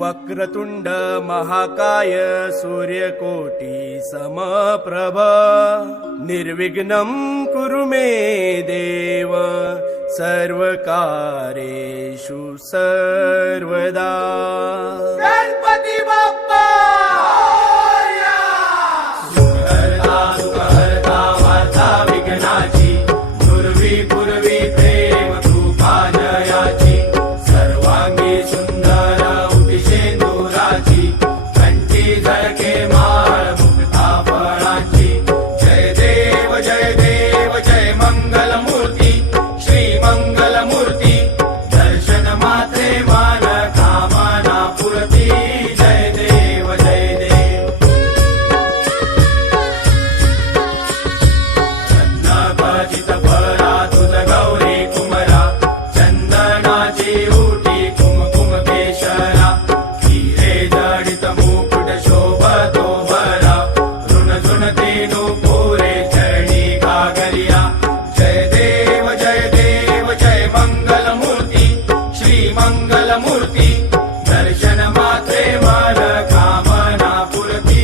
वक्रतुंड महाकाय सूर्यकोटी समप्रभ निर्विघ्नं कुरु मे देव सर्वकार्येषु सर्वदा। गणपती बाप्पा सुखहर्ता सुखहर्ता वार्ता विघ्नाची पूर्वी पूर्वी प्रेम कृपा जयाची सर्वांगी सुंदर उदिशेंदुराची कंठी झळके माळ मुक्ता फळाची जय देव जय मंगलमूर्ती श्री मंगलमूर्ती दर्शन मात्रे मान कामना पूर्ती जय देव जय देव। चंदनाचित भरा तुझ गौरी कुमरा चंदनाची उटी कुमकुम केशरा हिरे जडित मुकुट शोभतो भरा ऋणझुणते नुपुरे चरणी घागरिया जय देव जय मंगलमूर्ती श्री मंगलमूर्ती दर्शन मात्रे मन कामना पूर्ती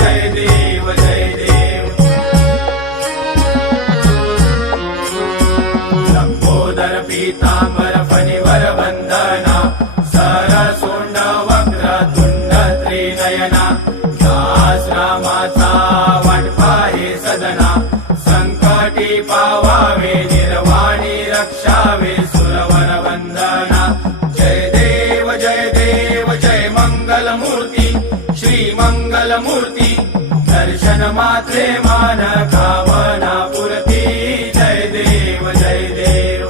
जय देव जय देव। लंबोदर पीतांबर फणीवर वंदना सरसोंड वक्रतुंड त्रिनयना दास रामाचा वाटपा हे सदना संकटी पावावे निर्वाणी रक्षावे सुरवर वंदना जय देव जय मंगलमूर्ती श्री मंगलमूर्ती दर्शन मात्रे मान कामना पूर्ती जय देव जय देव।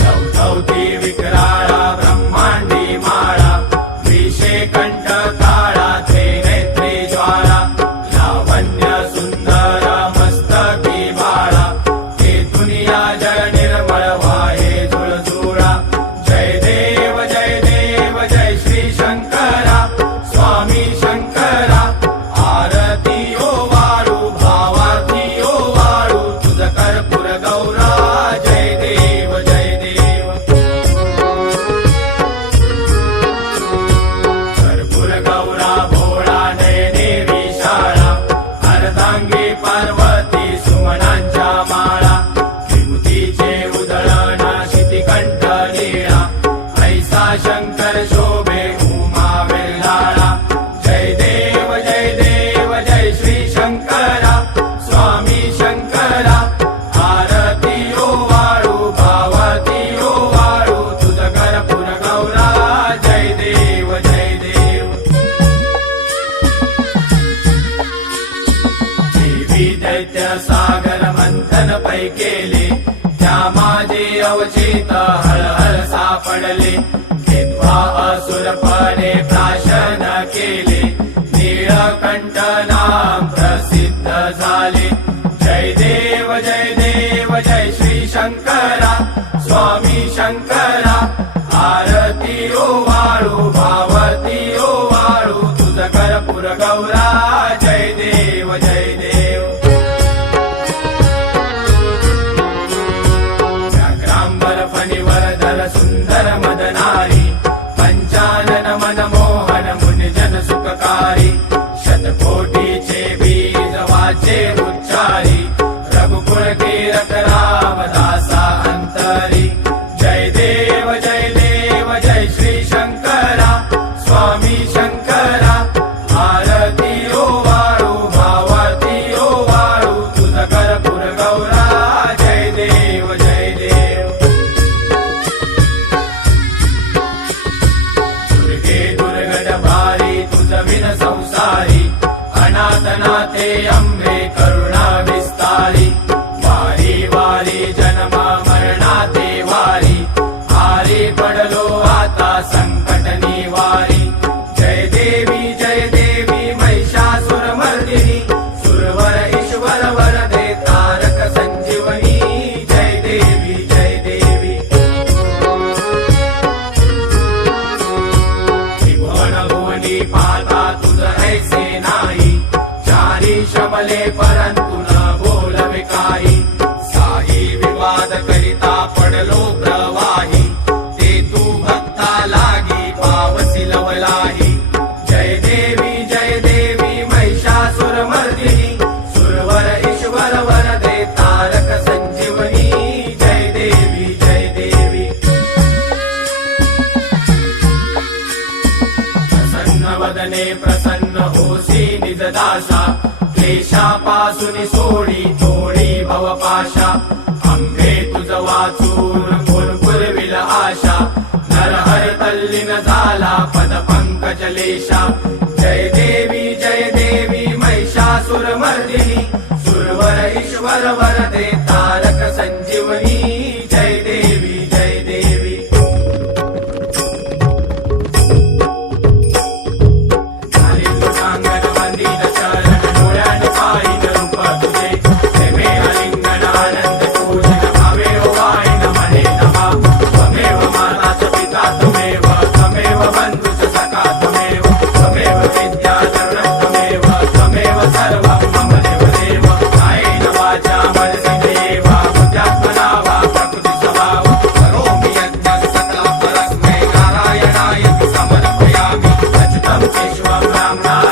चौथौती विक्राळा ब्रह्मांडी माळा विषे कंठ काळा त्रिनेत्री ज्वाला लावण्य सुंदर मस्तकी बाळा हे दुनिया जय निर्मळ वाहे झुळझुळा जय देव जय श्री शंकरा स्वामी शंकरा आरती ओ वाळू भावार्थी ओ वाळू तुझ कर्पूर गौरा जय देव जय देव। कर्पूर गौरा भोळा नयने विशाळा अर्धांगी पार्वती सुमनांच्या माळा विभूतीचे उधळण शितिकंठ लीळा ऐसा शंकर शोभे उमा वेल्हाळा जय देव जय श्री शंकरा स्वामी शंकरा आरती ओ वाळू भावती ओ वाळू तुझ कर्पूर गौरा जय देव जय देव। देवी दैत्य सागर मंथन पै केले त्या माझे अवचित हळहळ सापडले विद्वा असुरपणे प्राशन केले नीळकंठ नाम प्रसिद्ध झाले जय देव जय श्री शंकरा स्वामी शंकरा आरती ओ वाळू भावती ओ वाळू तुझ कर्पूर गौरा जय देव जय देव। व्याघ्रांबर फणीवर धर सुंदर मदनारी पंचानन मनमोहन मुनिजन सुखकारी शतकोटीचे बीज वाचे उच्चारी रघुकुळ कीरत रामदासा अंतरी जय देव जय श्री शंकरा स्वामी शंकरा आरती ओ वाळू भावती ओ वाळू तुझ कर्पूर गौरा जय देव जय देव। दुर्गे दुर्गड भारी तुझ विन संसारी अनाथनाथे अंबे करुणा विस्तारी वारी वारी जन्म मरणाते वारी आरी पडलो आता संकट निवारी जय देवी महिषासुर मर्दिनी सुरवर ईश्वर वरदे तारक संजीवनी जय देवी त्रिभुवन भुवनी पाता तुझ ऐसे नाही चारी शमले परंतु न बोलवे काही साई विवाद करिता पडलो प्रवाही दर्शने प्रसन्न होसी निजदासा क्लेशापासून सोडी तोडी भवपाशा अंबे तुझ वाचून कोण पुरविल आशा नरहर तल्लीन झाला पद पंकजलेशा जय देवी महिषासुरमर्दिनी सुरवर ईश्वर वरदे तारक संजीवनी जय देवी झाली लोकांगण वंदित चरण डोळ्याने पाहिन रूप तुझे प्रेमे आलिंगन आनंद पूजन भावे वाहिन म्हणे नमा त्वमेव माताच पिता त्वमेव त्वमेव बंधुच सखा त्वमेव त्वमेव विद्याधरण त्वमेव त्वमेव सर्वं मम देवदेव कायेन वाचा मनसेन्द्रियेव बुद्ध्यात्मना वा प्रकृति स्वभाव करोमि यज्ञं सकलं परस्मै नारायणाय समर्पयामि अच्युतं केशवं ब्रह्मणा